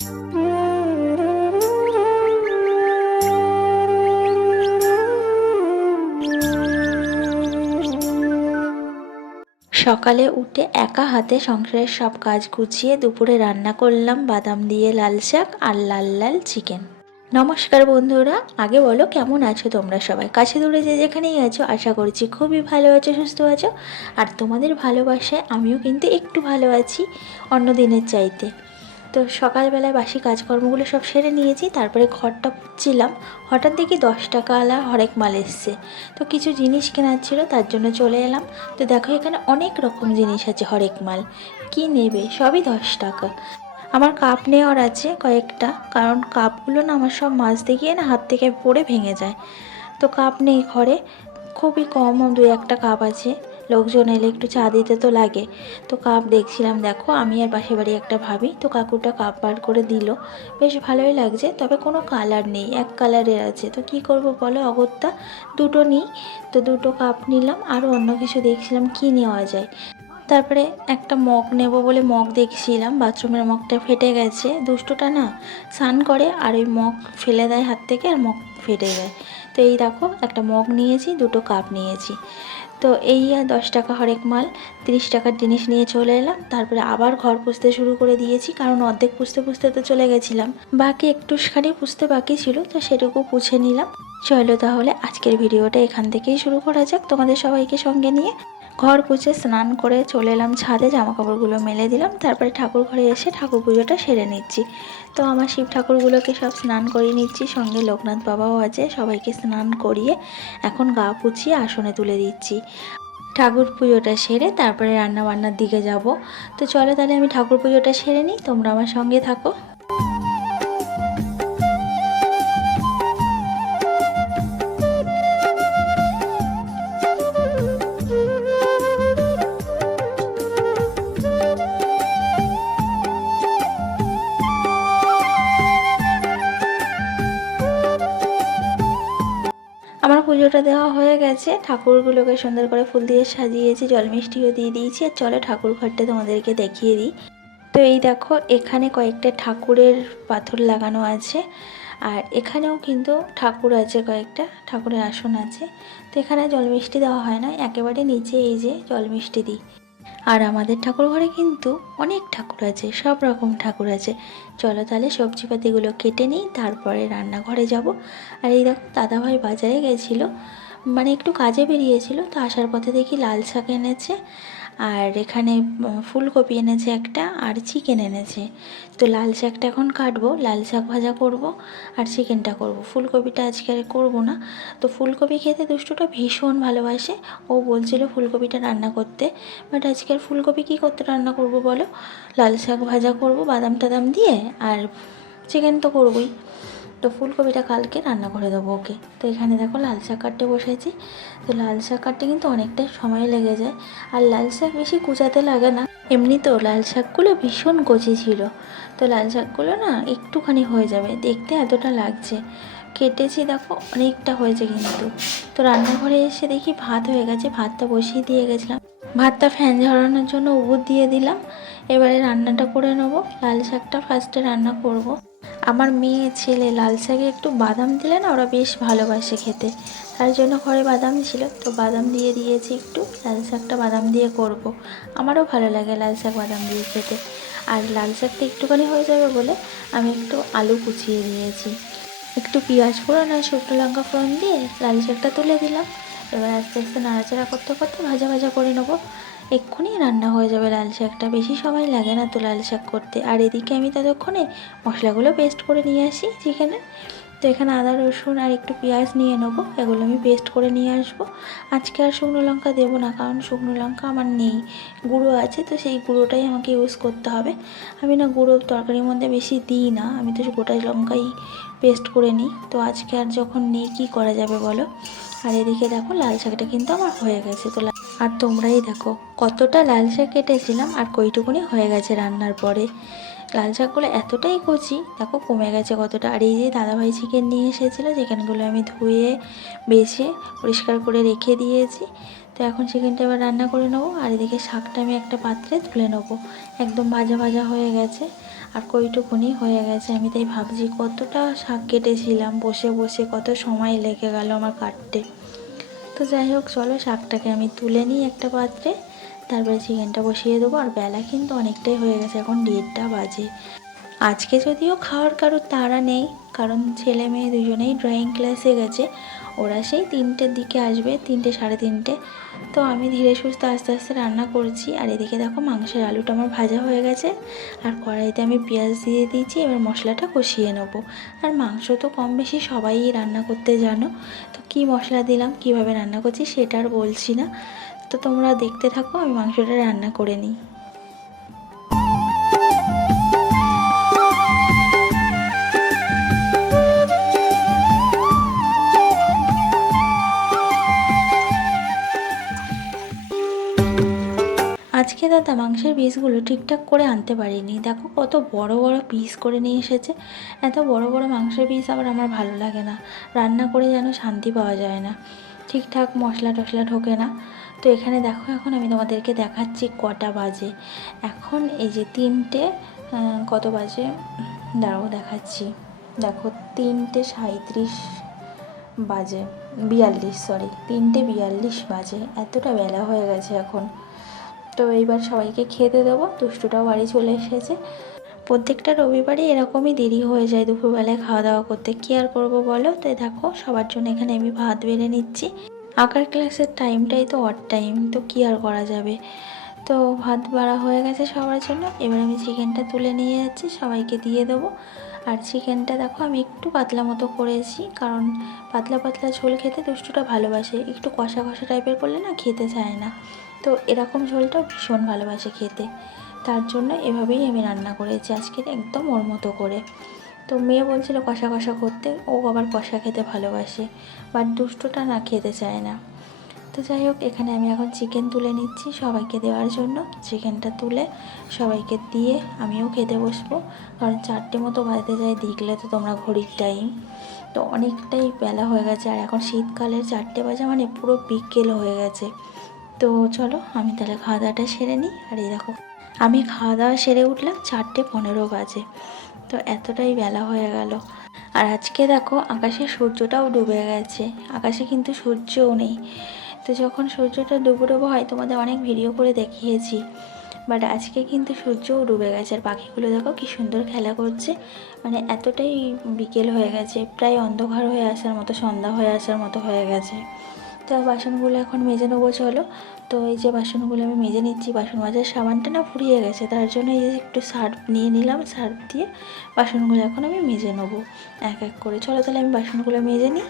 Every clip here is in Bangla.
সকালে উঠে একা হাতে সংসারের সব কাজ গুছিয়ে দুপুরে রান্না করলাম বাদাম দিয়ে লাল শাক আর লাল লাল চিকেন। নমস্কার বন্ধুরা, আগে বলো কেমন আছো তোমরা সবাই? কাছে দূরে যে যেখানেই আছো আশা করছি খুবই ভালো আছো, সুস্থ আছো। আর তোমাদের ভালোবাসায় আমিও কিন্তু একটু ভালো আছি অন্য দিনের চাইতে। তো সকালবেলায় বাসি কাজকর্মগুলো সব সেরে নিয়েছি, তারপরে ঘরটা পুচ্ছিলাম। হঠাৎ দেখি 10 টাকাওয়ালা হরেক মাল এসছে। তো কিছু জিনিস কেনার ছিল, তার জন্য চলে এলাম। তো দেখো এখানে অনেক রকম জিনিস আছে হরেক মাল। কি নেবে? সবই 10 টাকা। আমার কাপ নেওয়ার আছে কয়েকটা, কারণ কাপগুলো না আমার সব মাজতে গিয়ে না হাত থেকে পড়ে ভেঙে যায়। তো কাপ নেই ঘরে, খুবই কম 2-1টা কাপ আছে। লোকজন এলে একটু চা দিতে তো লাগে। তো কাপ দেখছিলাম, দেখো আমি আর পাশে বাড়ি একটা ভাবি, তো কাকুটা কাপ বার করে দিল। বেশ ভালোই লাগছে, তবে কোনো কালার নেই, এক কালারের আছে। তো কি করব বলো, অগত্যা দুটো নিই। তো দুটো কাপ নিলাম, আরও অন্য কিছু দেখছিলাম কি নেওয়া যায়। তারপরে একটা মগ নেব বলে মগ দেখছিলাম, বাথরুমের মগটা ফেটে গেছে। দুষ্টটা না স্নান করে আর ওই মগ ফেলে দেয় হাত থেকে, আর মগ ফেটে যায়। তো এই দেখো একটা মগ নিয়েছি, দুটো কাপ নিয়েছি। তো এই আর 10 টাকা হরেক মাল, 30 টাকার জিনিস নিয়ে চলে এলাম। তারপরে আবার ঘর পুছতে শুরু করে দিয়েছি, কারণ অর্ধেক পুছতে পুছতে তো চলে গেছিলাম, বাকি একটুখানি পুছতে বাকি ছিল, তো সেটুকু পুছে নিলাম। চলো তাহলে আজকের ভিডিওটা এখান থেকেই শুরু করা যাক, তোমাদের সবাইকে সঙ্গে নিয়ে। ঘর পুছে স্নান করে চলে এলাম ছাদে, জামা কাপড়গুলো মেলে দিলাম। তারপরে ঠাকুর ঘরে এসে ঠাকুর পুজোটা সেরে নিচ্ছি। তো আমার শিব ঠাকুরগুলোকে সব স্নান করিয়ে নিচ্ছি, সঙ্গে লোকনাথ বাবাও আছে, সবাইকে স্নান করিয়ে এখন গা পুছিয়ে আসনে তুলে দিচ্ছি। ঠাকুর পুজোটা সেরে তারপরে রান্না বান্নার দিকে যাব। তো চলো তাহলে আমি ঠাকুর পুজোটা সেরে নিই, তোমরা আমার সঙ্গে থাকো। আমার পুজোটা দেওয়া হয়ে গেছে, ঠাকুরগুলোকে সুন্দর করে ফুল দিয়ে সাজিয়েছি, জল মিষ্টিও দিয়ে দিয়েছি। আর চলো ঠাকুর ঘরটা তোমাদেরকে দেখিয়ে দিই। তো এই দেখো এখানে কয়েকটা ঠাকুরের পাথর লাগানো আছে, আর এখানেও কিন্তু ঠাকুর আছে, কয়েকটা ঠাকুরের আসন আছে। তো এখানে জল মিষ্টি দেওয়া হয় না, একেবারে নিচে এই যে জল মিষ্টি দিই। আর আমাদের ঠাকুর ঘরে কিন্তু অনেক ঠাকুর আছে, সব রকম ঠাকুর আছে। চলো তাহলে সবজিপাতিগুলো কেটে নিই, তারপরে রান্নাঘরে যাব। আর এই দেখো দাদাভাই বাজারে গেছিলো, মানে একটু কাজে বেরিয়েছিল, তো আসার পথে দেখি লাল শাক এনেছে, আর এখানে ফুলকপি এনেছে একটা, আর চিকেন এনেছে। তো লাল শাকটা এখন কাটবো, লাল শাক ভাজা করব, আর চিকেনটা করব। ফুলকপিটা আজকে আর করবো না। তো ফুলকপি খেতে দুষ্টুটা ভীষণ ভালোবাসে, ও বলছিল ফুলকপিটা রান্না করতে। বাট আজকে আর ফুলকপি কী করতে রান্না করব বলো, লাল শাক ভাজা করব বাদাম টাদাম দিয়ে, আর চিকেন তো করবই। তো ফুলকপিটা কালকে রান্না করে দেবো ওকে। তো এখানে দেখো লাল শাক কাটতে বসেছি। তো লাল শাক কাটতে কিন্তু অনেকটাই সময় লেগে যায়, আর লাল শাক বেশি কুচাতে লাগে না। এমনিতেও লাল শাকগুলো ভীষণ কচি ছিল, তো লাল শাকগুলো না একটুখানি হয়ে যাবে, দেখতে এতটা লাগছে। কেটেছি দেখো অনেকটা হয়েছে কিন্তু। তো রান্নাঘরে এসে দেখি ভাত হয়ে গেছে, ভাতটা বসিয়ে দিয়ে গেছিলাম। ভাতটা ফ্যান ঝরানোর জন্য উবুর দিয়ে দিলাম। এবারে রান্নাটা করে নেবো, লাল শাকটা ফার্স্টে রান্না করব। আমার মেয়ে ছেলে লাল শাকে একটু বাদাম দিলে না ওরা বেশ ভালোবাসে খেতে, তার জন্য ঘরে বাদাম ছিল, তো বাদাম দিয়ে দিয়েছি একটু। লাল শাকটা বাদাম দিয়ে করব, আমারও ভালো লাগে লাল শাক বাদাম দিয়ে খেতে। আর লাল শাকটা একটুখানি হয়ে যাবে বলে আমি একটু আলু কুচিয়ে দিয়েছি। একটু পেঁয়াজ ফোড়ন আর শুকনো লঙ্কা ফোড়ন দিয়ে লাল শাকটা তুলে দিলাম। এবার আস্তে আস্তে নাড়াচাড়া করতে করতে ভাজা ভাজা করে নেবো, এক্ষুনি রান্না হয়ে যাবে লাল শাকটা, বেশি সময় লাগে না তো লাল শাক করতে। আর এদিকে আমি ততক্ষণে মশলাগুলো পেস্ট করে নিয়ে আসি চিকেনে। তো এখানে আদা রসুন আর একটু পেঁয়াজ নিয়ে নেবো, এগুলো আমি পেস্ট করে নিয়ে আসবো। আজকে আর শুকনো লঙ্কা দেবো না, কারণ শুকনো লঙ্কা আমার নেই, গুঁড়ো আছে, তো সেই গুঁড়োটাই আমাকে ইউজ করতে হবে। আমি না গুঁড়ো তরকারির মধ্যে বেশি দিই না, আমি তো গোটা লঙ্কাই পেস্ট করে নিই। তো আজকে আর যখন নেই কী করা যাবে বলো। আর এদিকে দেখো লাল শাকটা কিন্তু আমার হয়ে গেছে। তো আর তোমরাই দেখো কতটা লাল শাক কেটেছিলাম, আর কইটুকুনি হয়ে গেছে রান্নার পরে। লাল শাকগুলো এতটাই কচি, দেখো কমে গেছে কতটা। আর এই যে দাদাভাই চিকেন নিয়ে এসেছিলো, চিকেনগুলো আমি ধুয়ে বেছে পরিষ্কার করে রেখে দিয়েছি। তো এখন চিকেনটা এবার রান্না করে নেবো। আর এদিকে শাকটা আমি একটা পাত্রে তুলে নেবো, একদম ভাজা ভাজা হয়ে গেছে। আর কইটুকুনি হয়ে গেছে। আমি তাই ভাবছি কতটা শাক কেটেছিলাম, বসে বসে কত সময় লেগে গেল আমার কাটতে। তো যাই হোক, চলো শাকটাকে আমি তুলে নিই একটা পাত্রে, তারপরে চিকেনটা বসিয়ে দেবো। আর বেলা কিন্তু অনেকটাই হয়ে গেছে, এখন 1:30 বাজে। আজকে যদিও খাওয়ার কারোর তাড়া নেই, কারণ ছেলে মেয়ে দুজনেই ড্রয়িং ক্লাসে গেছে। ওরা সেই 3টের দিকে আসবে, 3টে সাড়ে 3টে। তো আমি ধীরে সুস্থে আস্তে আস্তে রান্না করছি। আর এদিকে দেখো মাংসের আলুটা আমার ভাজা হয়ে গেছে, আর কড়াইতে আমি পেঁয়াজ দিয়ে দিয়েছি। এবার মশলাটা কষিয়ে নেবো। আর মাংস তো কম বেশি সবাই রান্না করতে জানো, তো কী মশলা দিলাম, কিভাবে রান্না করছি সেটা আর বলছি না। তো তোমরা দেখতে থাকো, আমি মাংসটা রান্না করে নিই। আজকে দাদা মাংসের পিসগুলো ঠিকঠাক করে আনতে পারিনি। দেখো কত বড় বড় পিস করে নিয়ে এসেছে। এত বড় বড় মাংসের পিস আবার আমার ভালো লাগে না, রান্না করে যেন শান্তি পাওয়া যায় না, ঠিকঠাক মশলা টশলা ঢোকে না। তো এখানে দেখো, এখন আমি তোমাদেরকে দেখাচ্ছি কটা বাজে। এখন এই যে 3টে, কত বাজে দাঁড়াও দেখাচ্ছি। দেখো 3:37 বাজে, 42, সরি 3:42 বাজে। এতটা বেলা হয়ে গেছে এখন। তো এইবার সবাইকে খেতে দেবো। দুষ্টুটাও বাড়ি চলে এসেছে। প্রত্যেকটা রবিবারই এরকমই দেরি হয়ে যায় দুপুরবেলায় খাওয়া দাওয়া করতে, কী আর করবো বলো। তাই দেখো সবার জন্য এখানে আমি ভাত বেড়ে নিচ্ছি। আঁকার ক্লাসের টাইমটাই তো অড টাইম, তো কী আর করা যাবে। তো ভাত বাড়া হয়ে গেছে সবার জন্য। এবার আমি চিকেনটা তুলে নিয়ে যাচ্ছি, সবাইকে দিয়ে দেবো। আর চিকেনটা দেখো আমি একটু পাতলা মতো করেছি, কারণ পাতলা পাতলা ঝোল খেতে দুষ্টুটা ভালোবাসে। একটু কষা কষা টাইপের করলে না খেতে চায় না, তো এরকম ঝোলটাও ভীষণ ভালোবাসে খেতে। তার জন্য এভাবেই আমি রান্না করেছি আজকে, একদম ওর মতো করে। তো মেয়ে বলছিল কষা কষা করতে, ও আবার কষা খেতে ভালোবাসে, বাট দুষ্টুটা না খেতে চায় না। তো যাই হোক, এখানে আমি এখন চিকেন তুলে নিচ্ছি সবাইকে দেওয়ার জন্য। চিকেনটা তুলে সবাইকে দিয়ে আমিও খেতে বসবো, কারণ 4টে মতো বাজতে যায়, দেখলে তো তোমরা ঘড়ির টাইম। তো অনেকটাই বেলা হয়ে গেছে, আর এখন শীতকালের 4টে বাজে মানে পুরো বিকেল হয়ে গেছে। তো চলো আমি তাহলে খাওয়া দাওয়াটা সেরে নিই। আর এই দেখো আমি খাওয়া দাওয়া সেরে উঠলাম 4:15 বাজে। তো এতটাই বেলা হয়ে গেল। আর আজকে দেখো আকাশে সূর্যটাও ডুবে গেছে, আকাশে কিন্তু সূর্যও নেই। তো যখন সূর্যটা ডুবো হয় তোমাদের অনেক ভিডিও করে দেখিয়েছি, বাট আজকে কিন্তু সূর্যও ডুবে গেছে। আর পাখিগুলো দেখো কি সুন্দর খেলা করছে, মানে এতটাই বিকেল হয়ে গেছে, প্রায় অন্ধকার হয়ে আসার মতো, সন্ধ্যা হয়ে আসার মতো হয়ে গেছে। তো বাসনগুলো এখন মেজে নেবো চলো। তো এই যে বাসনগুলো আমি মেজে নিচ্ছি। বাসন মাজার সাবানটা না ফুরিয়ে গেছে, তার জন্য এই যে একটু সার্ফ নিয়ে নিলাম, সার্ফ দিয়ে বাসনগুলো এখন আমি মেজে নেবো এক এক করে। চলো তাহলে আমি বাসনগুলো মেজে নিই।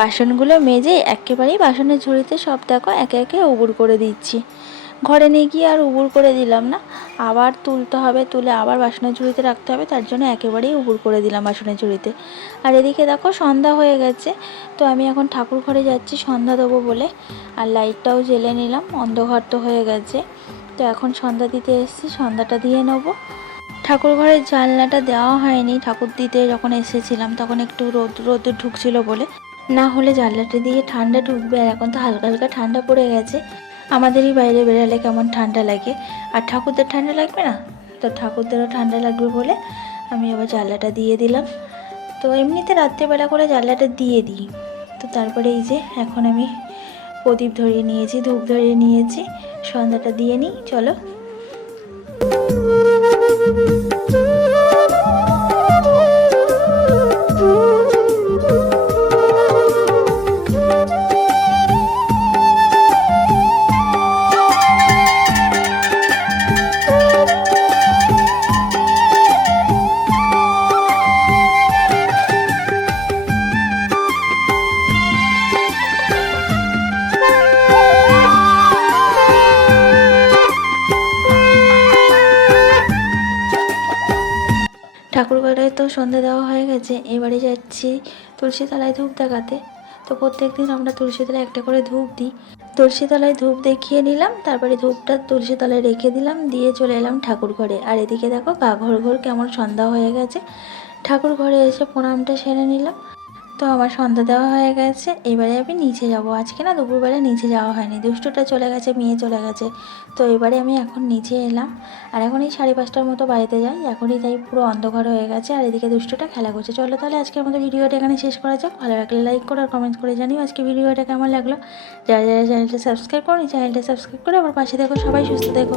বাসনগুলো মেজে একেবারেই বাসনের ঝুড়িতে সব দেখো একে একে উবুর করে দিচ্ছি। ঘরে নিয়ে গিয়ে আর উবুর করে দিলাম না, আবার তুলতে হবে, তুলে আবার বাসনের ঝুড়িতে রাখতে হবে, তার জন্য একেবারেই উবুর করে দিলাম বাসনের ঝুড়িতে। আর এদিকে দেখো সন্ধ্যা হয়ে গেছে। তো আমি এখন ঠাকুর ঘরে যাচ্ছি সন্ধ্যা দেবো বলে, আর লাইটটাও জ্বেলে নিলাম, অন্ধকার তো হয়ে গেছে। তো এখন সন্ধ্যা দিতে এসেছি, সন্ধ্যাটা দিয়ে নেবো। ঠাকুর ঘরের জানলাটা দেওয়া হয়নি, ঠাকুর দিতে যখন এসেছিলাম তখন একটু রোদ ঢুকছিল বলে, না হলে জানলাটা দিয়ে ঠান্ডা ঢুকবে। আর এখন তো হালকা হালকা ঠান্ডা পড়ে গেছে, আমাদেরই বাইরে বেরালে কেমন ঠান্ডা লাগে, আর ঠাকুরদের ঠান্ডা লাগবে না? তো ঠাকুরদেরও ঠান্ডা লাগবে বলে আমি আবার জানলাটা দিয়ে দিলাম। তো এমনিতে রাত্রেবেলা করে জানলাটা দিয়ে দিই। তো তারপরে এই যে এখন আমি প্রদীপ ধরিয়ে নিয়েছি, ধূপ ধরিয়ে নিয়েছি, সন্ধ্যাটা দিয়ে নিই চলো। ঠাকুর ঘরে তো সন্ধ্যা দেওয়া হয়ে গেছে, এবারে যাচ্ছি তুলসী তলায় ধূপ দেখাতে। তো প্রত্যেক দিন আমরা তুলসী তলায় একটা করে ধূপ দিই। তুলসী তলায় ধূপ দেখিয়ে নিলাম, তারপরে ধূপটা তুলসী তলায় রেখে দিলাম, দিয়ে চলে এলাম ঠাকুর ঘরে। আর এদিকে দেখো গা ঘর ঘর কেমন সন্ধ্যা হয়ে গেছে। ঠাকুর ঘরে এসে প্রণামটা সেরে নিলাম। তো আমার সন্ধ্যা দেওয়া হয়ে গেছে, এবারে আমি নিচে যাব। আজকে না দুপুরবেলা নিচে যাওয়া হয়নি, দুষ্টুটা চলে গেছে, মেয়ে চলে গেছে। তো এবারে আমি এখন নিচে এলাম। আর এখন এই 5:30টার মতো বাড়িতে যাই, এখনই তাই পুরো অন্ধকার হয়ে গেছে। আর এদিকে দুষ্টুটা খেলা করছে। চলো তাহলে আজকে আমাদের ভিডিওটা এখানে শেষ করা যাক। ভালো লাগলে লাইক করো আর কমেন্ট করে জানিও আজকে ভিডিওটা কেমন লাগলো। যারা যারা চ্যানেলটা সাবস্ক্রাইব করো, চ্যানেলটা সাবস্ক্রাইব করে আমার পাশে দেখো। সবাই সুস্থ দেখো।